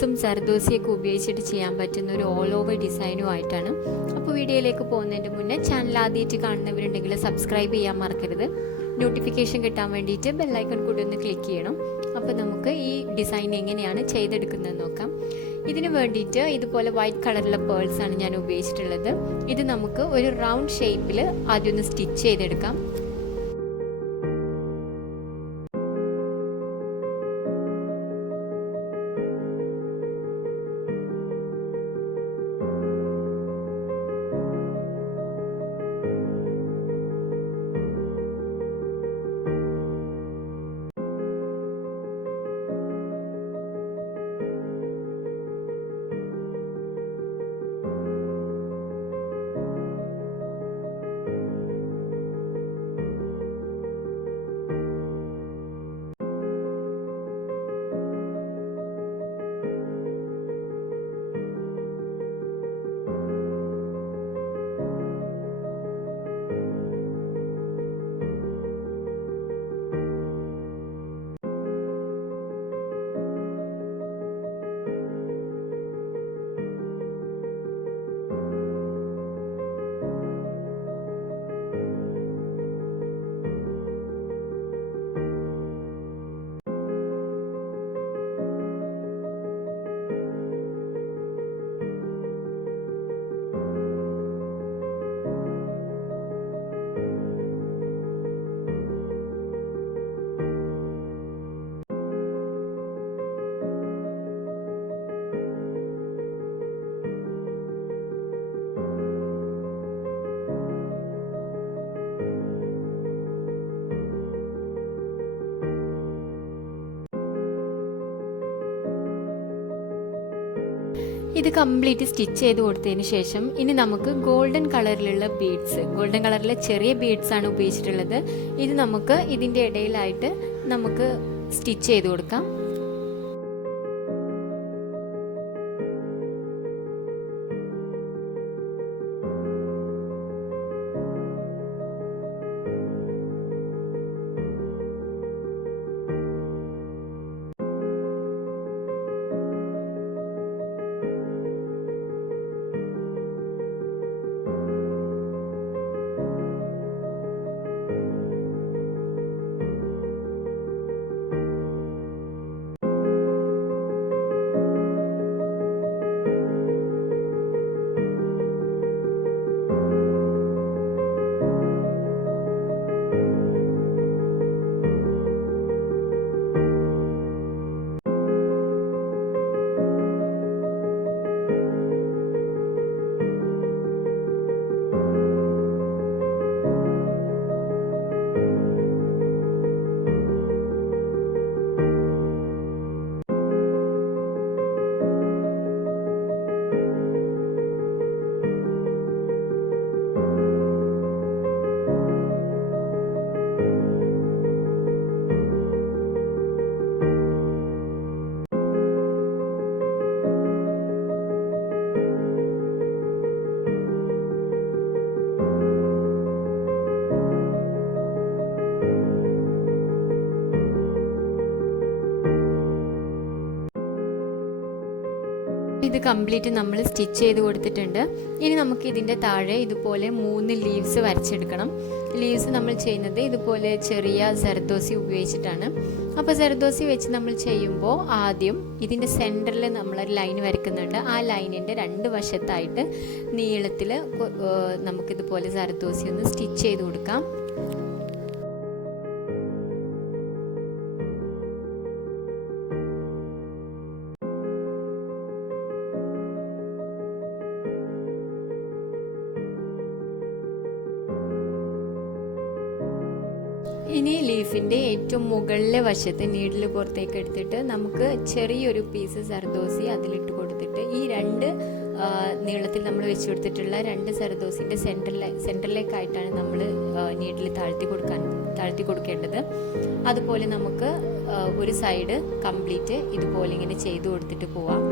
ബീഡ്സും സർദോസിയൊക്കെ ഉപയോഗിച്ചിട്ട് ചെയ്യാൻ പറ്റുന്ന ഒരു ഓൾ ഓവർ ഡിസൈനും ആയിട്ടാണ്. അപ്പോൾ വീഡിയോയിലേക്ക് പോകുന്നതിൻ്റെ മുന്നേ ചാനൽ ആദ്യമായിട്ട് കാണുന്നവരുണ്ടെങ്കിൽ സബ്സ്ക്രൈബ് ചെയ്യാൻ മറക്കരുത്. നോട്ടിഫിക്കേഷൻ കിട്ടാൻ വേണ്ടിയിട്ട് ബെല്ലൈക്കൺ കൂടി ഒന്ന് ക്ലിക്ക് ചെയ്യണം. അപ്പോൾ നമുക്ക് ഈ ഡിസൈൻ എങ്ങനെയാണ് ചെയ്തെടുക്കുന്നതെന്ന് നോക്കാം. ഇതിന് വേണ്ടിയിട്ട് ഇതുപോലെ വൈറ്റ് കളറിലുള്ള പേൾസാണ് ഞാൻ ഉപയോഗിച്ചിട്ടുള്ളത്. ഇത് നമുക്ക് ഒരു റൗണ്ട് ഷേപ്പിൽ ആദ്യം ഒന്ന് സ്റ്റിച്ച് ചെയ്തെടുക്കാം. ഇത് കംപ്ലീറ്റ് സ്റ്റിച്ച് ചെയ്ത് കൊടുത്തതിന് ശേഷം ഇനി നമുക്ക് ഗോൾഡൻ കളറിലുള്ള ബീഡ്സ്, ഗോൾഡൻ കളറിലെ ചെറിയ ബീഡ്സ് ആണ് ഉപയോഗിച്ചിട്ടുള്ളത്. ഇത് നമുക്ക് ഇതിൻ്റെ ഇടയിലായിട്ട് നമുക്ക് സ്റ്റിച്ച് ചെയ്ത് കൊടുക്കാം. ഇത് കംപ്ലീറ്റ് നമ്മൾ സ്റ്റിച്ച് ചെയ്ത് കൊടുത്തിട്ടുണ്ട്. ഇനി നമുക്ക് ഇതിൻ്റെ താഴെ ഇതുപോലെ 3 ലീവ്സ് വരച്ചെടുക്കണം. ലീവ്സ് നമ്മൾ ചെയ്യുന്നത് ഇതുപോലെ ചെറിയ സർദോസി ഉപയോഗിച്ചിട്ടാണ്. അപ്പോൾ സർദോസി വെച്ച് നമ്മൾ ചെയ്യുമ്പോൾ ആദ്യം ഇതിൻ്റെ സെൻറ്ററിൽ നമ്മളൊരു ലൈൻ വരയ്ക്കുന്നുണ്ട്. ആ ലൈനിൻ്റെ 2 വശത്തായിട്ട് നീളത്തിൽ നമുക്കിതുപോലെ സർദോസി ഒന്ന് സ്റ്റിച്ച് ചെയ്ത് കൊടുക്കാം. ഇനി ലീഫിൻ്റെ ഏറ്റവും മുകളിലെ വശത്ത് നീഡിൽ പുറത്തേക്ക് എടുത്തിട്ട് നമുക്ക് ചെറിയൊരു പീസ് സർദോസി അതിലിട്ട് കൊടുത്തിട്ട് ഈ 2 നീളത്തിൽ നമ്മൾ വെച്ച് കൊടുത്തിട്ടുള്ള 2 സർദോസിൻ്റെ സെൻറ്ററിലേക്കായിട്ടാണ് നമ്മൾ നീഡിൽ താഴ്ത്തി കൊടുക്കേണ്ടത്. അതുപോലെ നമുക്ക് ഒരു സൈഡ് കംപ്ലീറ്റ് ഇതുപോലെ ഇങ്ങനെ ചെയ്തു കൊടുത്തിട്ട് പോവാം.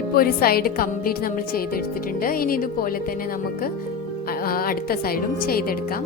ഇപ്പോൾ ഒരു സൈഡ് കംപ്ലീറ്റ് നമ്മൾ ചെയ്തെടുത്തിട്ടുണ്ട്. ഇനി ഇതുപോലെ തന്നെ നമുക്ക് അടുത്ത സൈഡും ചെയ്തെടുക്കാം.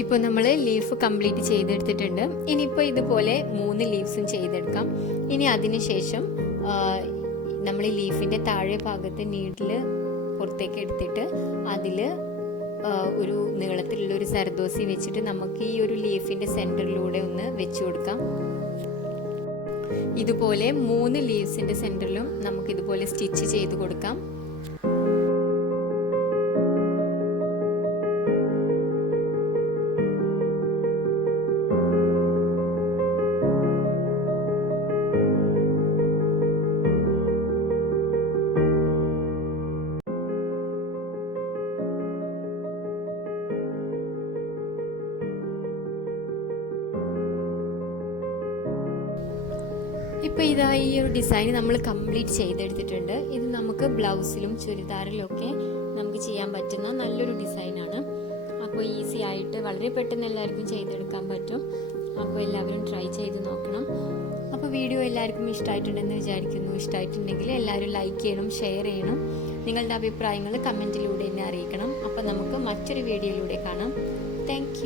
ഇപ്പോൾ നമ്മൾ ലീഫ് കംപ്ലീറ്റ് ചെയ്തെടുത്തിട്ടുണ്ട്. ഇനിയിപ്പോൾ ഇതുപോലെ 3 ലീവ്സും ചെയ്തെടുക്കാം. ഇനി അതിനുശേഷം നമ്മൾ ഈ ലീഫിൻ്റെ താഴെ ഭാഗത്ത് നീഡിൽ പുറത്തേക്ക് എടുത്തിട്ട് അതിൽ ഒരു നീളത്തിലുള്ള ഒരു സർദോസി വെച്ചിട്ട് നമുക്ക് ഈ ഒരു ലീഫിൻ്റെ സെൻറ്ററിലൂടെ ഒന്ന് വെച്ച് കൊടുക്കാം. ഇതുപോലെ 3 ലീവ്സിൻ്റെ സെൻറ്ററിലും നമുക്കിതുപോലെ സ്റ്റിച്ച് ചെയ്ത് കൊടുക്കാം. ഇപ്പോൾ ഇതാ ഈ ഒരു ഡിസൈൻ നമ്മൾ കംപ്ലീറ്റ് ചെയ്തെടുത്തിട്ടുണ്ട്. ഇത് നമുക്ക് ബ്ലൗസിലും ചുരിദാറിലും ഒക്കെ നമുക്ക് ചെയ്യാൻ പറ്റുന്ന നല്ലൊരു ഡിസൈനാണ്. അപ്പോൾ ഈസി ആയിട്ട് വളരെ പെട്ടെന്ന് എല്ലാവർക്കും ചെയ്തെടുക്കാൻ പറ്റും. അപ്പോൾ എല്ലാവരും ട്രൈ ചെയ്ത് നോക്കണം. അപ്പോൾ വീഡിയോ എല്ലാവർക്കും ഇഷ്ടമായിട്ടുണ്ടെന്ന് വിചാരിക്കുന്നു. ഇഷ്ടമായിട്ടുണ്ടെങ്കിൽ എല്ലാവരും ലൈക്ക് ചെയ്യണം, ഷെയർ ചെയ്യണം. നിങ്ങളുടെ അഭിപ്രായങ്ങൾ കമൻറ്റിലൂടെ എന്നെ അറിയിക്കണം. അപ്പോൾ നമുക്ക് മറ്റൊരു വീഡിയോയിലൂടെ കാണാം. താങ്ക്